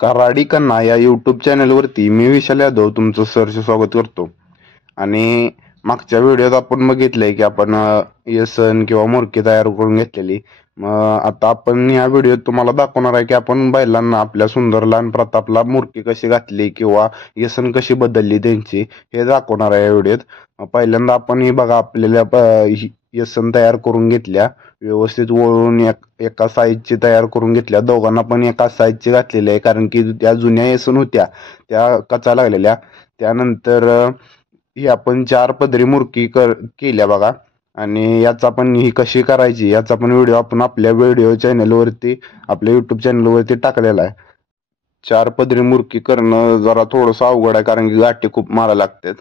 कराडी कन्ना या यूट्यूब चॅनलवरती मी विशाल यादव तुमचं सहर्ष स्वागत करतो. आणि मागच्या व्हिडिओत आपण बघितलंय की आपण येसन किंवा मुरकी तयार करून घेतलेली. मग आता आपण ह्या व्हिडिओत तुम्हाला दाखवणार आहे की आपण बैलांना आपल्या सुंदरला आणि प्रतापला मुरकी कशी घातली किंवा येसन कशी बदलली त्यांची, हे दाखवणार आहे या व्हिडिओत. पहिल्यांदा आपण ही बघा आपल्याला येसन तयार करून घेतल्या, व्यवस्थित वळून एका साईजची तयार करून घेतल्या. दोघांना पण एका साईजची घातलेली आहे, कारण की त्या जुन्या येसन होत्या त्या कचा लागलेल्या. त्यानंतर ही आपण 4 पदरी मुरकी केल्या बघा. आणि याचा पण ही कशी करायची याचा पण व्हिडिओ आपण आपल्या व्हिडिओ चॅनलवरती, आपल्या युट्यूब चॅनलवरती टाकलेला आहे. 4 पदरी मुरकी करणं जरा थोडंसं अवघड आहे, कारण की गाठी खूप मारा लागतात.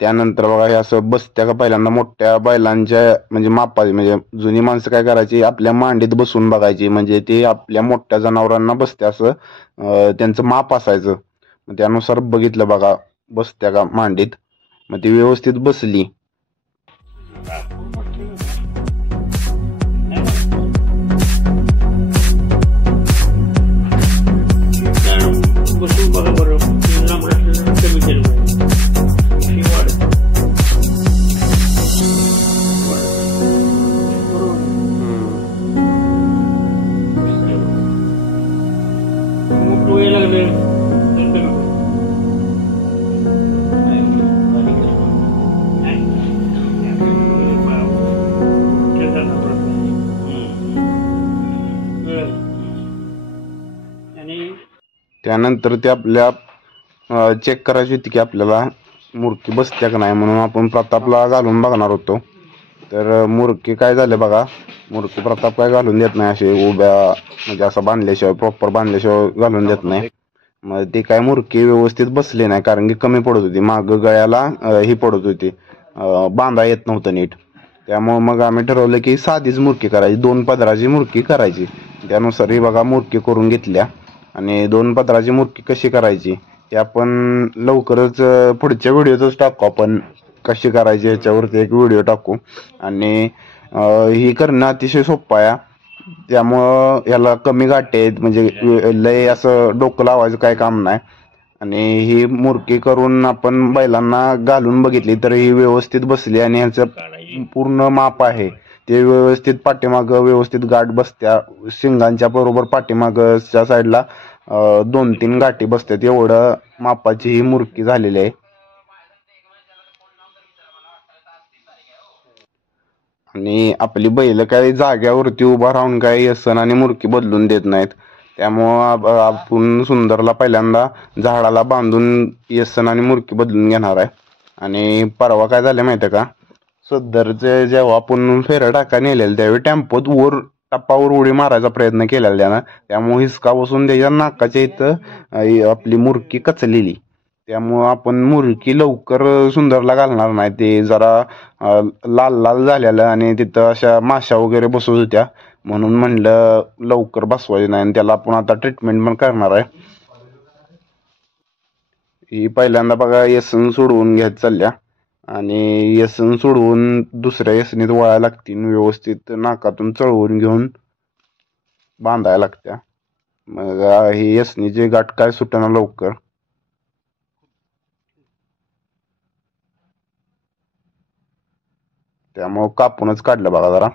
त्यानंतर बघा हे असं बसत्या का, पहिल्यांदा मोठ्या बैलांच्या म्हणजे मापाची, म्हणजे जुनी माणसं काय करायची, आपल्या मांडीत बसून बघायची, म्हणजे ते आपल्या मोठ्या जनावरांना बसत्या असं त्यांचं माप असायचं. मग त्यानुसार बघितलं बघा बसत्या का मांडीत, मग ती व्यवस्थित बसली. त्यानंतर ते आपल्या चेक करायची होती की आपल्याला मुरकी बसत्या का नाही, म्हणून आपण प्रतापला घालून बघणार होतो. तर मुरकी काय झाले बघा, मुरकी प्रताप काय घालून देत नाही, असे उभ्या म्हणजे असं बांधल्याशिवाय, प्रॉपर बांधल्याशिवाय घालून देत नाही. मग ते काय मुरकी व्यवस्थित बसली नाही, कारण की कमी पडत होती, माग गळ्याला ही पडत होती, बांधा येत नव्हतं नीट. त्यामुळे मग आम्ही ठरवलं की साधीच मुरकी करायची, 2 पदराची मुरकी करायची. त्यानुसार ही बघा मुरकी करून घेतल्या. आणि 2 पदराची मुरकी कशी करायची हे आपण लवकरच पुढच्या व्हिडिओतच टाकू. आपण कशी करायची याच्यावरती एक व्हिडिओ टाकू. आणि ही करणं अतिशय सोपं आहे, त्यामुळं याला कमी गाठी आहेत, म्हणजे लय असं डोकं लावायचं काय काम नाही. आणि ही मुरकी करून आपण बैलांना घालून बघितली तर ही व्यवस्थित बसली, आणि ह्याचं पूर्ण माप आहे ते व्यवस्थित पाठीमाग व्यवस्थित गाठ बसत्या. शिंगांच्या बरोबर पाठीमागच्या साईडला 2-3 गाठी बसतात, एवढं मापाची ही मुरकी झालेली आहे. आणि आपली बैल काही जाग्यावरती उभा राहून काही येसन आणि मुरकी बदलून देत नाहीत. त्यामुळं आपण सुंदरला पहिल्यांदा झाडाला बांधून येसन आणि मुरकी बदलून घेणार आहे. आणि परवा काय झालं माहिती आहे का, सदरचे जेव्हा आपण फेरं टाका नेलेलं त्यावेळी टेम्पोत वर टप्पावर उडी मारायचा प्रयत्न केलेला त्यानं, त्यामुळे हिसका बसून त्याच्या नाकाच्या इथं आपली मुरकी कचलेली. त्यामुळं आपण मुरकी लवकर सुंदरला घालणार नाही, ते जरा लाल लाल झालेलं आणि तिथं अशा माशा वगैरे बसत होत्या, म्हणून म्हणलं लवकर बसवायचं नाही. आणि त्याला आपण आता ट्रीटमेंट पण करणार आहे. ही पहिल्यांदा बघा येसन सोडवून घ्यायचं चालल्या, आणि येसन सोडवून दुसऱ्या येसनीत वळायला लागतील, व्यवस्थित नाकातून चळवून घेऊन बांधायला लागत्या. मग ही येसनीची गाठ काय सुटेना लवकर. त्यामुळं कापूनच काढलं बघा जरा.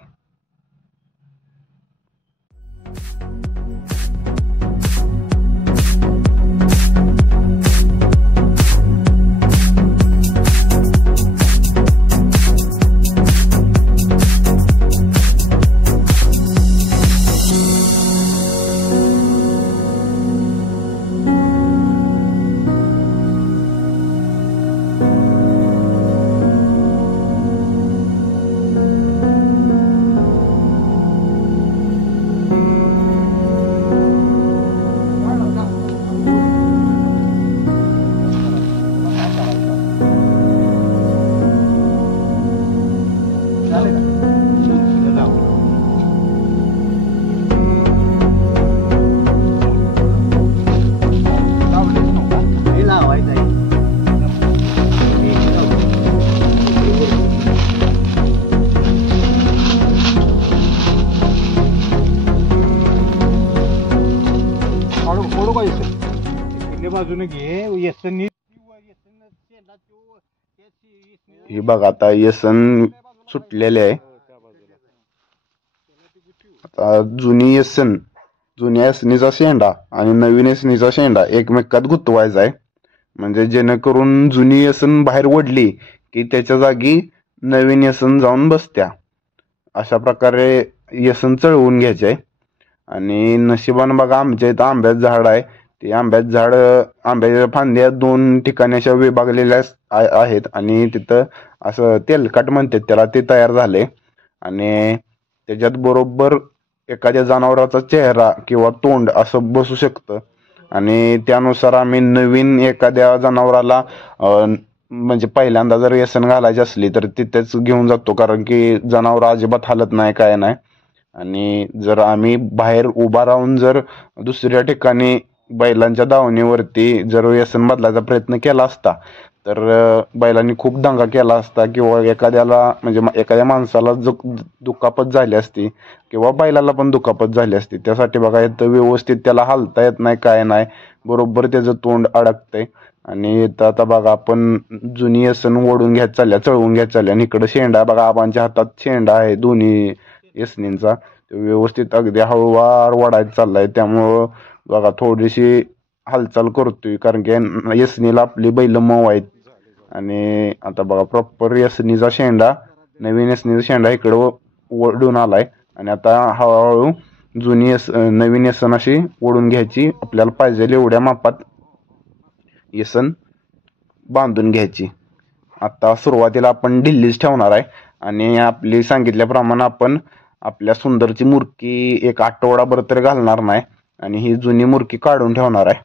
ओढू का येसन तिकडल्या बाजूने घे येसन हे बघा आता येसन सुटलेले आहे. आता जुन्या यसनीचा शेंडा आणि नवीन यसनीचा शेंडा एकमेकात गुंतवायचा आहे, म्हणजे जेणेकरून जुनी यसन बाहेर ओढली की त्याच्या जागी नवीन यसन जाऊन बसत्या. अशा प्रकारे यसन चळवून घ्यायचे आहे. आणि नशिबानं बघा आमच्या इथं आंब्याचं झाड आहे. ते आंब्याचं झाड आंब्याच्या फांद्या 2 ठिकाणी अशा विभागलेल्या आहेत आणि तिथं असं तेलकट म्हणतात त्याला, ते तयार झाले. आणि त्याच्यात बरोबर एखाद्या जनावराचा चेहरा किंवा तोंड असं बसू शकतं. आणि त्यानुसार आम्ही नवीन एखाद्या जनावराला म्हणजे पहिल्यांदा जर व्यसन घालायची असली तर तिथेच घेऊन जातो, कारण की जनावर अजिबात हालत नाही, काय नाही. आणि जर आम्ही बाहेर उभा राहून जर दुसऱ्या ठिकाणी बैलांच्या दावणीवरती जर व्यसन बदलायचा प्रयत्न केला असता तर बैलांनी खूप दंगा केला असता, किंवा एखाद्याला म्हणजे एखाद्या माणसाला दुखापत झाली असती किंवा बैलाला पण दुखापत झाली असती. त्यासाठी बघा इथं व्यवस्थित त्याला हालता येत नाही, काय नाही, बरोबर त्याचं तोंड अडकतंय. आणि इथं आता बघा आपण जुनी यसन ओढून घ्यायच चालल्या, चळवून घ्यायच चालल्या. आणि इकडं शेंडा बघा, आबांच्या हातात शेंडा आहे दोन्ही यसनींचा, व्यवस्थित अगदी हळूवार ओढायचा चाललाय. त्यामुळं बघा थोडीशी हालचाल करतोय, कारण की यसनीला आपली बैल मऊ आहेत. आणि आता बघा प्रॉपर यसनीचा शेंडा, नवीन यसनीचा शेंडा इकडं ओढून आलाय. आणि आता हळूहळू नवीन यसन अशी ओढून घ्यायची, आपल्याला पाहिजे एवढ्या मापात यसन बांधून घ्यायची. आता सुरुवातीला आपण ढिल्लीच ठेवणार आहे. आणि आपली सांगितल्याप्रमाणे आपण आपल्या सुंदरची मुरकी एक आठवडाभर तरी घालणार नाही, आणि ही जुनी मुरकी काढून ठेवणार आहे.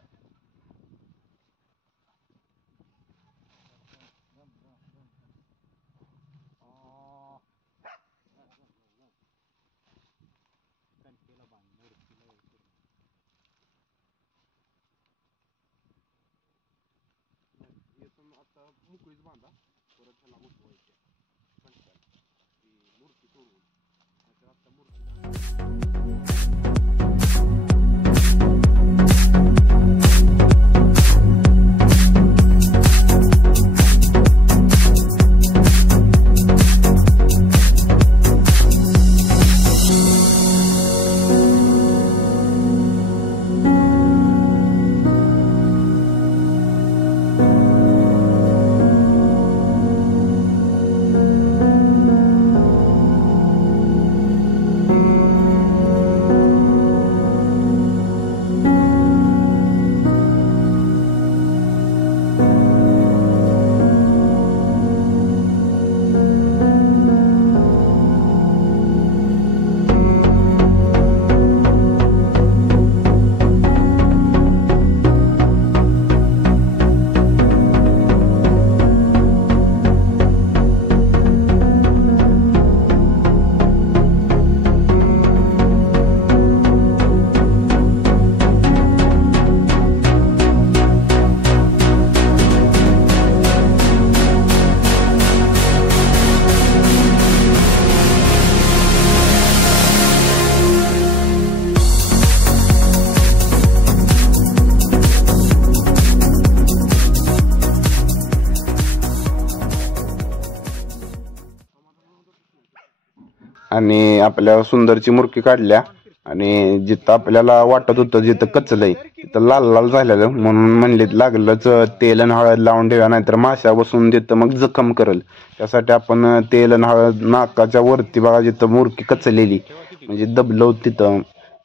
आणि आपल्या सुंदरची मुरकी काढल्या. आणि जिथं आपल्याला वाटत होतं जिथं कचलंय तिथं लाल लाल झालेलं, म्हणून म्हणले लागलंच तेल आणि हळद लावून ठेवा, नाहीतर माश्या बसून तिथं मग जखम करल. त्यासाठी आपण तेल आणि हळद नाकाच्या वरती बघा जिथं मुरकी कचलेली म्हणजे दबलं तिथं,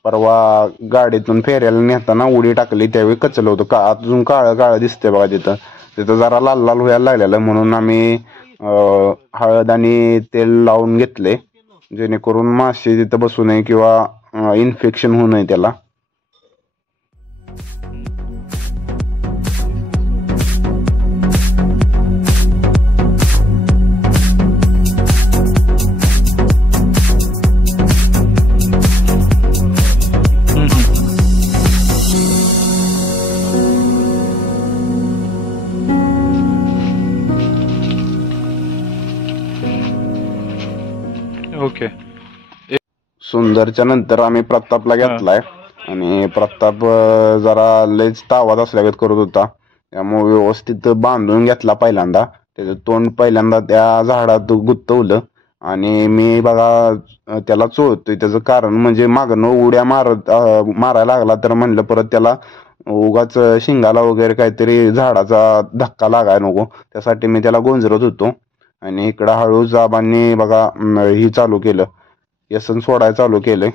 परवा गाडीतून फेऱ्याला नेताना उडी टाकली त्यावेळी कचलं होतं, का अजून काळं काळं दिसतंय बघा तिथं. तिथं जरा लाल लाल व्हायला लागलेलं, म्हणून आम्ही हळद आणि तेल लावून घेतले, जेणेकरून मासे तिथं बसू नये किंवा इन्फेक्शन होऊ नये त्याला. ओके. सुंदरच्या नंतर आम्ही प्रतापला घेतलाय. आणि प्रताप जरा लयच तावात असल्यागत करत होता, त्यामुळे व्यवस्थित बांधून घेतला पहिल्यांदा. त्याचं तोंड पहिल्यांदा त्या झाडात गुंतवलं आणि मी बघा त्याला चोळतोय. त्याचं कारण म्हणजे मागणं उड्या मारायला लागला तर म्हणलं परत त्याला उगाच शिंगाला वगैरे काहीतरी झाडाचा धक्का लागायला नको, त्यासाठी मी त्याला गोंजरत होतो. आणि इकडं हळूच आबांनी बघा ही चालू केलं, व्यसन सोडायला चालू केलंय.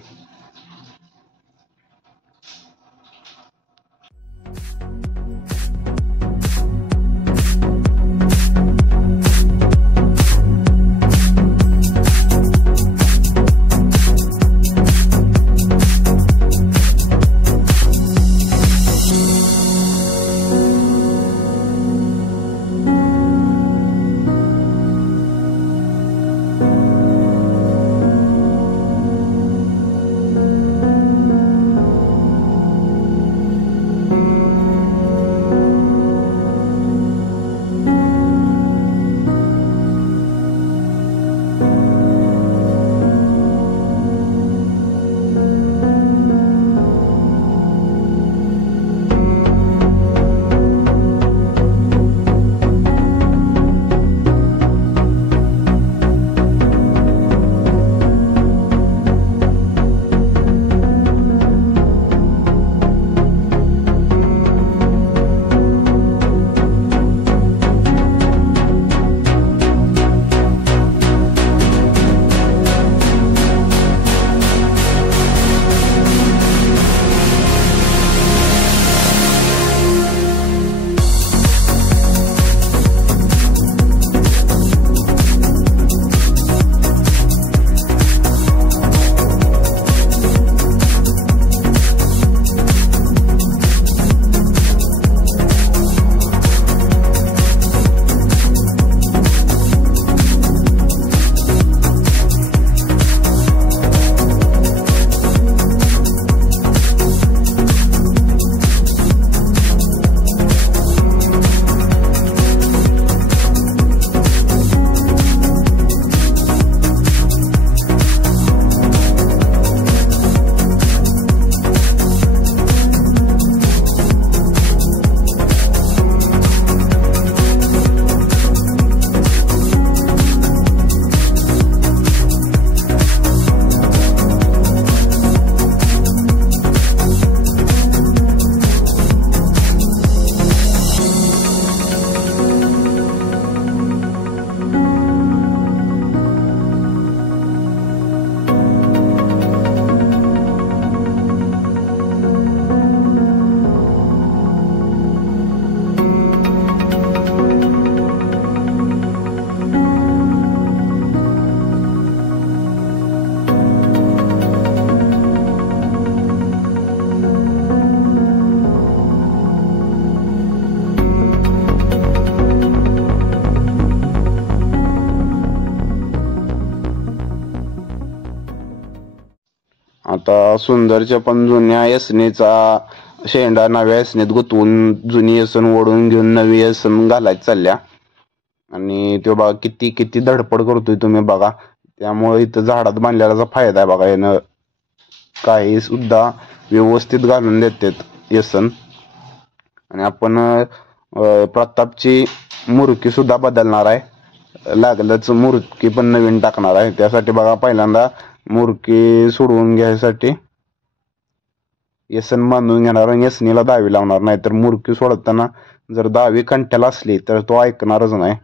आता सुंदरच्या पण जुन्या यसनेचा शेंडा नव्या यसनेत गुंतवून जुनी यसन ओढून घेऊन नवी यसन घालायची चालल्या. आणि तो बघा किती किती धडपड करतोय तुम्ही बघा. त्यामुळे इथं झाडात बांधलेला फायदा आहे बघा. यानं काही सुद्धा व्यवस्थित घालून देतात यसन. आणि आपण प्रतापची मुरकी सुद्धा बदलणार आहे, लागलंच मुरकी पण नवीन टाकणार आहे. त्यासाठी बघा पहिल्यांदा मुरकी सोडवून घ्यायसाठी यसन बांधून घेणार आणि यसनीला दावी लावणार. नाहीतर मुरकी सोडताना जर दावी कंट्याला असली तर तो ऐकणारच नाही.